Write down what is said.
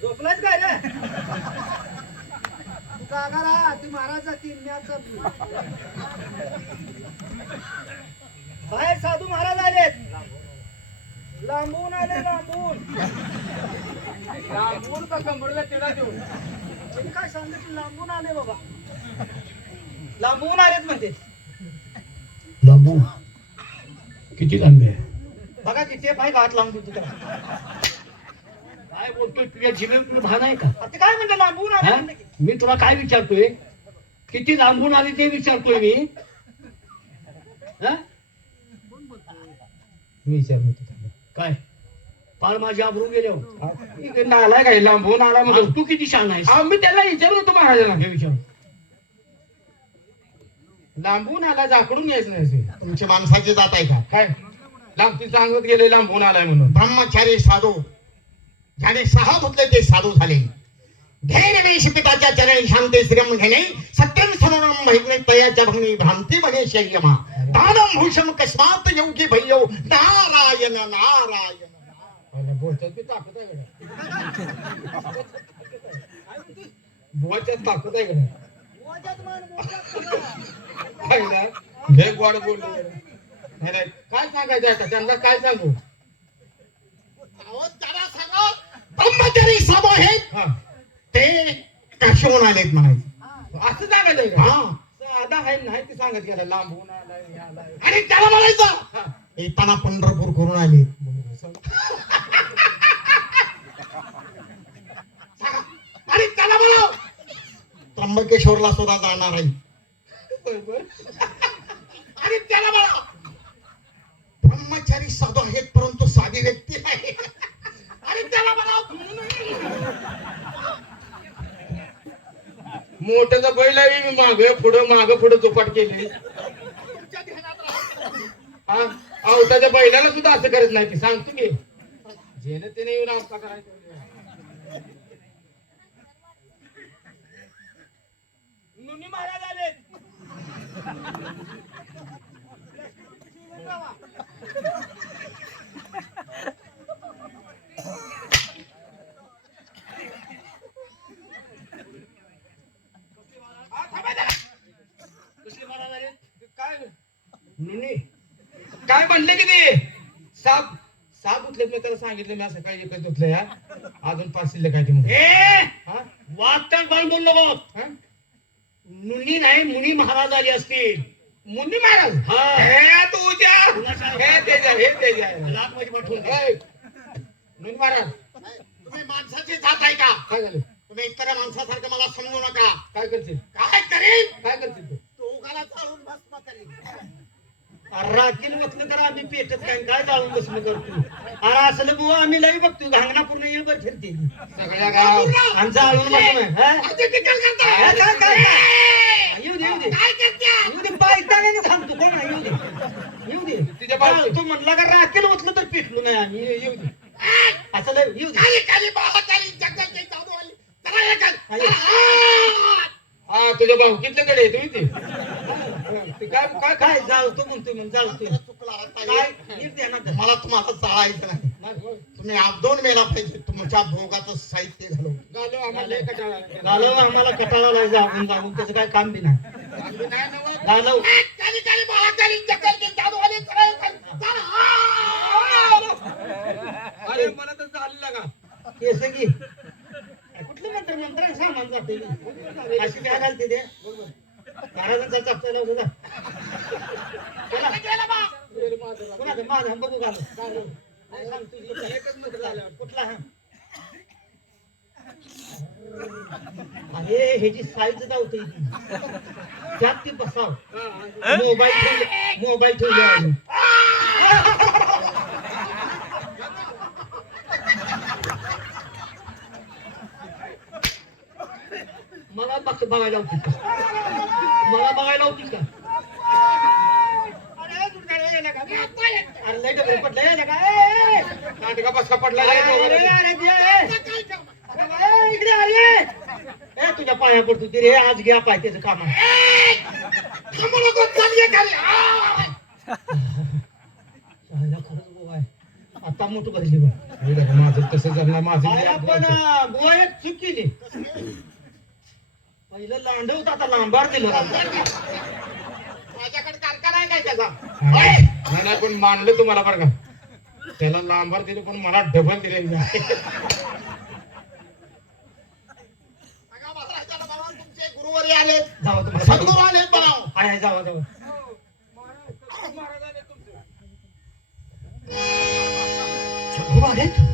झोपलाच काय रे? जागा राहा ती महाराज मॅच बाहेर साधू महाराज आलेत. लांबून आले लांबून. लांबून का कंबरला तिला देऊ त्यांनी काय सांगितलं? लांबून आले बाबा. लांबून आलेत म्हणते. बाबू किती लांबी आहे बघा की ते पाय हात लावून देतो त्याला. काय बोलतोय? तुझ्या जिमेवर तुला भान आहे का? आता काय म्हणते लांबून आले हा? की. मी तुला काय विचारतोय? किती लांबून आली ते विचारतोय मी? हा? मी विचार म्हणतो काय? पार माझी आबरू गेले हो. इकडे नाला काय? लांबून आला म्हणून. तू किती शान आहेस? अहो, मी त्याला विचारत होतो महाराजांना. हे विचार. लांबून आला जाकडून यायचं नाही. तुमची माणसाची जात आहे का? काय? लांब ती सांगत गेले लांबून आलाय म्हणून. ब्रह्मचारी साधू. ज्याने सहा धुतले ते साधू झाले. पिताच्या चरणी शांती श्रम घेणे. सत्यम सरणम महिने तयाच्या भंगी भ्रांती बने शय्यमा दानम भूषम कस्मात योगी भय्यो. नारायण नारायण. अरे, बोलतात की ताकद आहे बोलतात ताकद आहे लय गोड बोलले. काय सांगायचं का त्यांना काय सांगू? अहो, त्याला सांगा. ब्रह्मचारी साधू आहेत. हा. ते कशवून आलेत म्हणायचं. असं सांगायचं हा. साधा आहे नाही ते सांगत गेला लांबून आलाय हे आणि त्याला म्हणायचं हा. येताना पंढरपूर करून आले. आणि त्याला बोलाव त्र्यंबकेश्वरला सुद्धा जाणार आहे. आणि त्याला बोलाव ब्रह्मचारी साधू आहेत परंतु साधी व्यक्ती आहे आणि त्याला बोलाव मोठ्याचा बैल आहे मी माग पुढं माग पुढं दुपाट केली. हा? अहो त्याच्या बैलाला सुद्धा असं करत नाही ती सांगतो की. जेने त्याने येऊन आमचा करायचं. नुनी महाराज काय म्हणले की ते साप साप उठलेत मी त्याला सांगितलं मी असं काय एकच उठलं या अजून पाच शिल्लक काय ते? वाटतं बळ बोल नको हा? मुनी नाही मुनी महाराज आली असतील. मुन्नी महाराज? हा. हे तुझ्या हे तेजा हे तेजा पाठवून. मुन्नी महाराज. तुम्ही माणसाची जात आहे का? काय झालं? तुम्ही इतर माणसासारखं मला समजू नका. काय करतील काय करेन? काय करतील तू? चालून भस्म अरे राखील म्हटलं तर आम्ही पेटत काय काय जाळून बसलो करतो अरे असलं बुवा आम्ही लई बघतो. घांगणा पूर्ण येळभर फिरते सगळ्या गावात. आणि जाळून बसू नये, हा? अजय टिकल करताय. काय काय काय काय? येऊ दे येऊ दे काय करताय? येऊ दे पायताने सांगतो कोण आहे? येऊ दे येऊ दे तुझ्या का राखेल म्हटलं तर पिटलो नाही आम्ही. ये- येऊ दे. असं लय येऊ दे. खाली खाली बाळाखाली जगाची जादू आली. चला हे! हा तुझ्या भाऊकीतल्या कडे आहे तुम्ही ते. ते काय काय काय? म्हणतोय चुकला काय. नीट ध्यानात मला तुम्हाला चाळायचं नाही. तुम्ही आपदोन मेला पाहिजे. तुमच्या भोगाचं साहित्य घालून. घालू आम्हाला लय कंटाळा आला. घालव आम्हाला कटाळा जाऊन जाऊन. त्याचं काय काम बी नाही. दानव खाली चला चला. अरे मला तर चाललं का? केस की कुठलं मंत्र? मंत्र सामान जाते. अशी काय घालते ते महाराजांचा चपचा लावतो जा. चला. कोणाचं? बघू घालू कुठला हा? अरे ह्याची साईज धावते त्यात ती बसाव. मोबाईल ठेवले मोबाईल ठेवले आहे मला बघ बघायला होती का? मला बघायला होती का? अरे लय डबरे पडले यायला का? नाटका बसका पडला अरे, नाही अरे, तो. अरे, दे, ए. अरे, ए, इकडे अरे ए तुझ्या पाया पडतो ती रे आज घ्या पाय त्याचं काम आहे. थांबू नको, चल खाली. आ! साप मोठं भरली माझं तसं जमणार माझं पण अं, बुवा एक चूक केली पहिलं लांडव होतं आता लांबार दिलं. माझ्याकडे कारखाना आहे काय त्याचा? नाही नाही, पण मानलं तुम्हाला बरं का. त्याला लांबार दिले पण मला डबल दिले सांगा महाराज, त्याला बघा, आलेत जावं तुम्हाला सद्गुरू आलेत बनाव आहे जावं जावं. सद्गुरू आलेत?